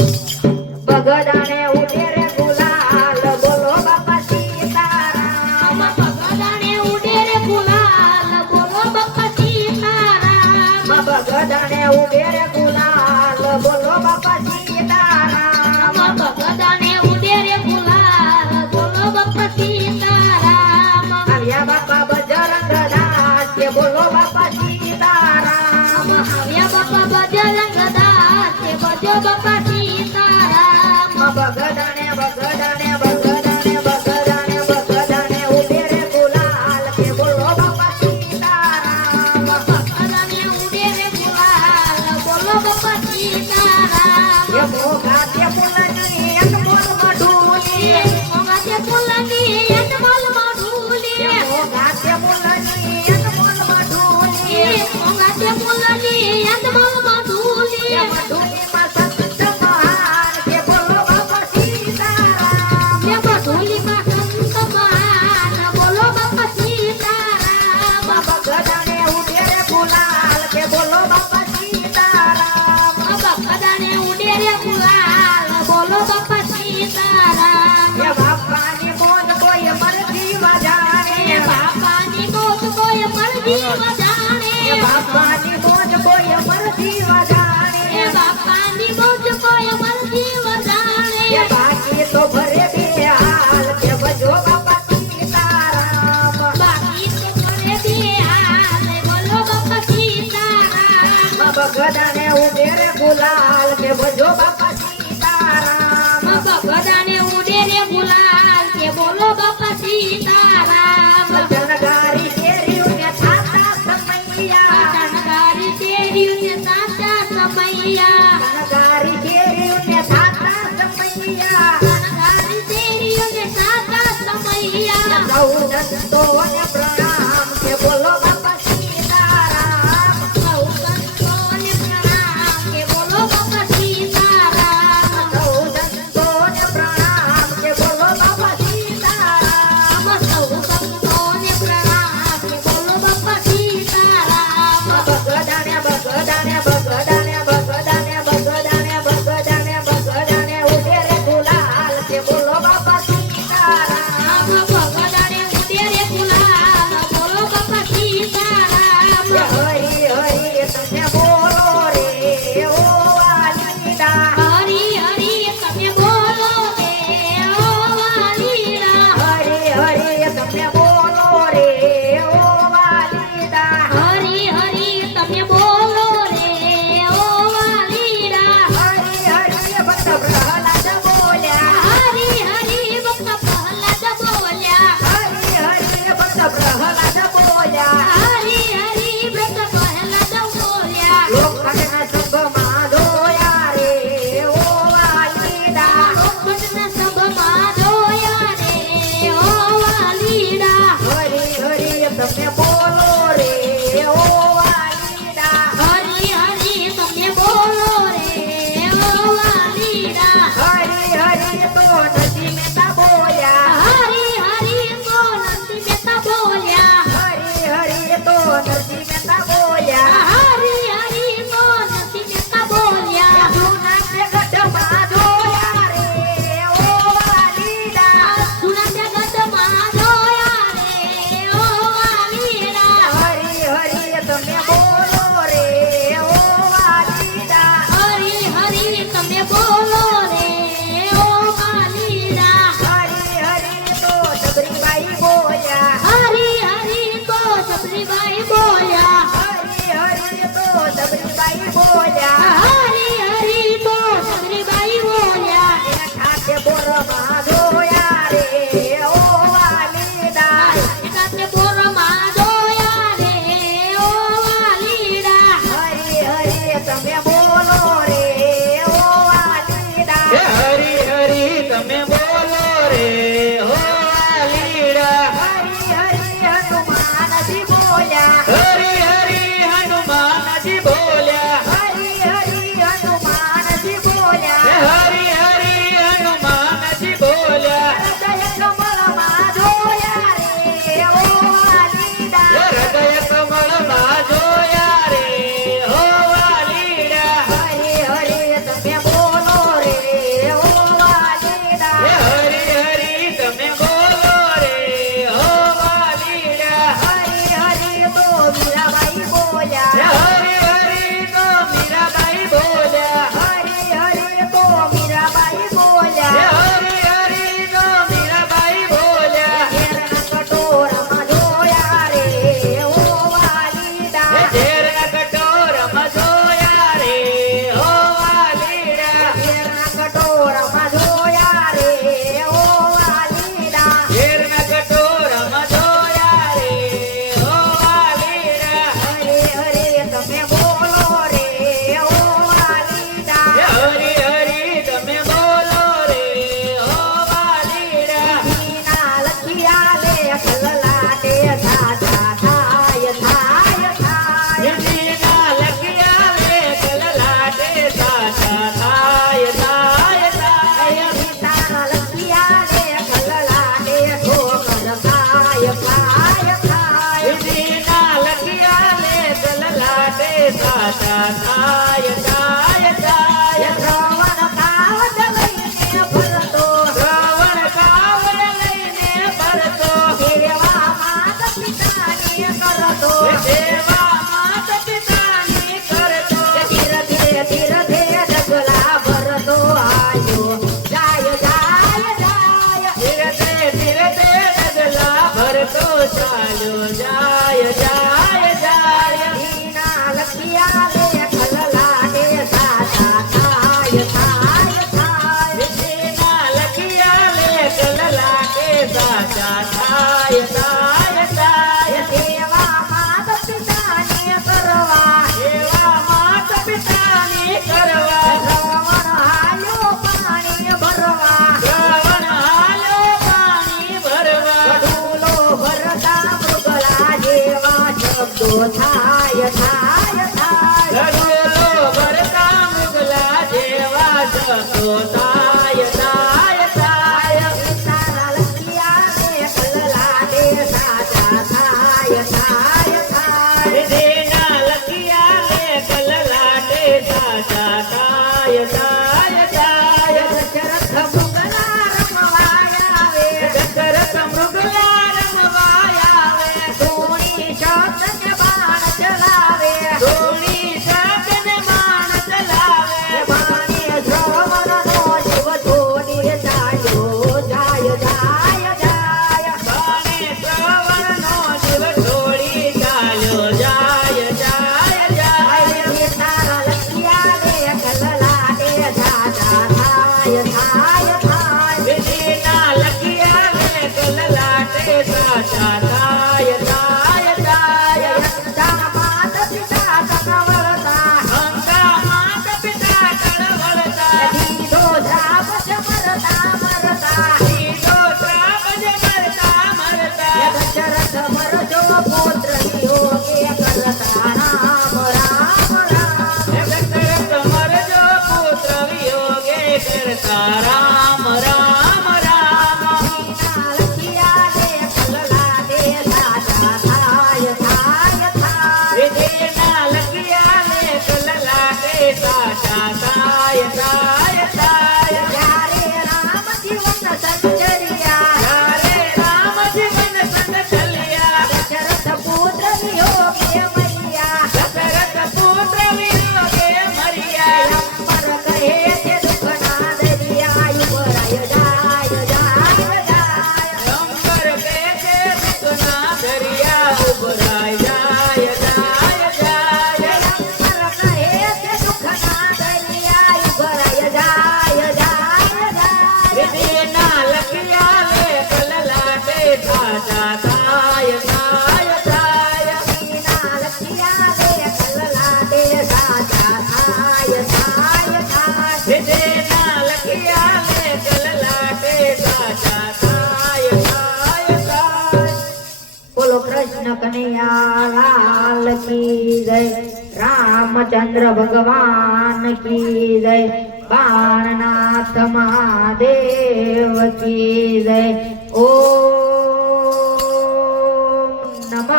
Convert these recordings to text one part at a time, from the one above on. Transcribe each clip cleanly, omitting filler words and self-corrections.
બગદાને ઉડે રે ગુલાલ બોલો બાપા સીતારામ બગદાને ઉડે રે ગુલાલ બોલો બાપા સીતારામ બગદાને ઉડે રે ગુલાલ બોલો બાપા સીતારામ બગદાને ઉડે રે ગુલાલ બોલો બાપા સીતારામ આવ્યા બાપા બજરંગ દાસ કે બોલો બાપા સીતારામ આવ્યા બાપા બજરંગ દાસ કે બજો બાપા સીતારામ બગદાને બગદાને બગદાને બગદાને બગદાને ઉડે રે ગુલાલ કે બોલો બાપા સીતારામ બગદાને ઉડે રે ગુલાલ બોલો બાપા સીતારામ એ મોગા તે પુલની અનમોલ મઢુલી મોગા તે પુલની અનમોલ મઢુલી મોગા તે પુલની અનમોલ મઢુલી મોગા તે પુલની અનમોલ મઢુલી મઢુલીમાં સંત મહાન કે બોલો બાપા સીતારામ એ મઢુલીમાં સંત મહાન બોલો બાપા સીતારામ બગદાને ઉડે રે ગુલાલ કે બોલો બાપા સીતારામ બગદાને ઉડે રે ગુલાલ બોલો બાપા સીતારામ એ બાપાની મોજ કોઈ મરજી વજાણે એ બાપાની મોજ કોઈ મરજી એ વજાણે બાપાની મોજ કોઈ મરજી વજાણે એ બાપાની મોજ કોઈ મરજી વજાણે એ બાકી તો ભરે બે હાલ કે ભજો બાપા સીતારામ બાકી તો કરે બે હાલ બોલો બાપા સીતારામ બગદાને ઉડે રે ગુલાલ કે ભજો બાપા સીતારામ બગદાને ઉડે રે ગુલાલ કે બોલો બાપા સીતારામ જનગારી શેરીઓને થાતા સમૈયા શણગારી શેરીઓને સાચા સમૈયા જનગારી શેરીઓને થાતા સમૈયા શણગારી શેરીઓને સાચા સમૈયા સૌ સંતોને પ્રણામ કે બોલો બાપા સીતારામ સૌ સંતોને પ્રણામ કે બોલો બાપા સીતારામ સૌ સંતોને પ્રણામ કે બોલો બાપા સીતારામ સૌ સંતોને પ્રણામ કે બોલો બાપા સીતારામ બગદાને બગદાને બગદાને બગદાને બગદાને બગદાને બગદાને ઉડે રે ગુલાલ કે બોલો બાપા સીતારામ બગદાને ઉડે રે ગુલાલ બોલો બાપા સીતારામ હરી હરી તમે બોલો રે ઓ વાલીડા હરી હરી તમે બોલો રે ઓ વાલીડા હરી હરી તમે બોલો રે ઓ વાલીડા હરી હરી તમે બોલો રે ઓ વાલીડા હરી હરી ભક્ત પ્રહલાદ બોલ્યા હરી હરી ભક્ત પ્રહલાદ બોલ્યા હરી હરી ભક્ત પ્રહલાદ બોલ્યા હરી હરી ભક્ત પ્રહલાદ બોલ્યા લોખંડના સભમાં ધોયા રે ઓ વાલીડા લોખંડના સભામાં રોયા રે ઓ વાલીડા હરી હરી તમે બોલો રે ઓ વાલીડા હરી હરી તમે બોલો રે ઓ વાલીડા હરી હરી તો નથી મેતા બોલ્યા હરી હરી તો નથી બેટા બોલ્યા હરી હરી તો નથી મેતા બોલ્યા હરી હરી તો નથી બેટા બોલ્યા જૂના તે ગઢમાં ધોયા રે ઓ વાલીડા સુના જગતમાં જોયા રે ઓ વાલીડા હરી હરી તમે બોલો રે ઓ વાલીડા હરી હરી તમે બોલો રે ઓ વાલીડા હરી હરી તો સબરીબાઈ બોલ્યા હરી હરી તો સબરીબાઈ બોલ્યા હરી હરી તો સબરીબાઈ બોલ્યા હરી હરી તો સબરીબાઈ બોલ્યા એના ઠાઠે બોરમાં ધોયા રે ઓ વાલીડા એકાતે બોરમાં જોયા રે ઓ વાલીડા હરી હરી તમે બોલો રે ઓ વાલીડા જતો થાય થાય થાય તારા લખિયા ને કલલા દે સાચા થાય થાય થાય વિધિના લખિયા લે કલલાટે સાચા થાય થાય થાય દશરથ મુગલા રમવાયા વે દશરથ મૃગલા રમવાય આવે ધોણી શબ્દ ને બાણ ચલાવે ધોળી શાકને માણ ચલાવે માને શ્રવણનો જીવ છોડી ચાલ્યો જાય જાય જાય બાણે શ્રવણનો જીવ છોડી ચાલ્યો જાય જાય જાય તારા લખિયા રે કલલા દે સાચા થાય થાય થાય વિધિના લખિયા લે કલલાટે સાચા થાય થાય થાય માત પિતા તનવરતા અંગા માત પિતા કળવળતા દીધો શ્રાપ છે મરતા મરતા દીધો શ્રાપ જ મરતા મરતા દશરથ મરજો પુત્ર યોગે કરતા રામ રામ રામ દશરથ મરજો પુત્ર વિયોગે કરતા રામ રામ રામ લખિયા દે કલલા દે સાચા થાય થાય થાય વિધિના લખિયા લે કલલાટે સાચા થાય થાય થાય જ્યારે રામ જીવન સંચરિયા ત્યારે રામ જીવન સંગ ચલ્યા દશરથ પુત્ર યોગે મૈયા દશરથ પુત્ર વિયોગે મર્યા પર કહે છે દુઃખ ના દરિયા યુવરાય જાય જાય જાય અંબર કે છે દુઃખના દરિયા ઉભરાય જાય જાય જાય પર કહે છે દુઃખ ના દરિયા યુવરાય જાય જાય જાય વિધિના લખિયા લે કલલાટે સાચા થાય થાય થાય વિના લખિયા દે કલલા દે સાચા થાય થાય થાય વિધિના લખિયા લે કલલાટે સાચા થાય થાય થાય બોલો કૃષ્ણ કનૈયા લાલ કી જય રામચંદ્ર ભગવાન કી જય બાણનાથ મહાદેવ કી જય ઓમ નમઃ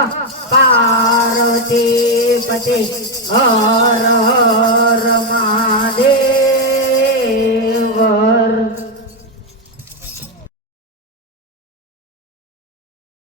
પાર્વતી પતે હર હર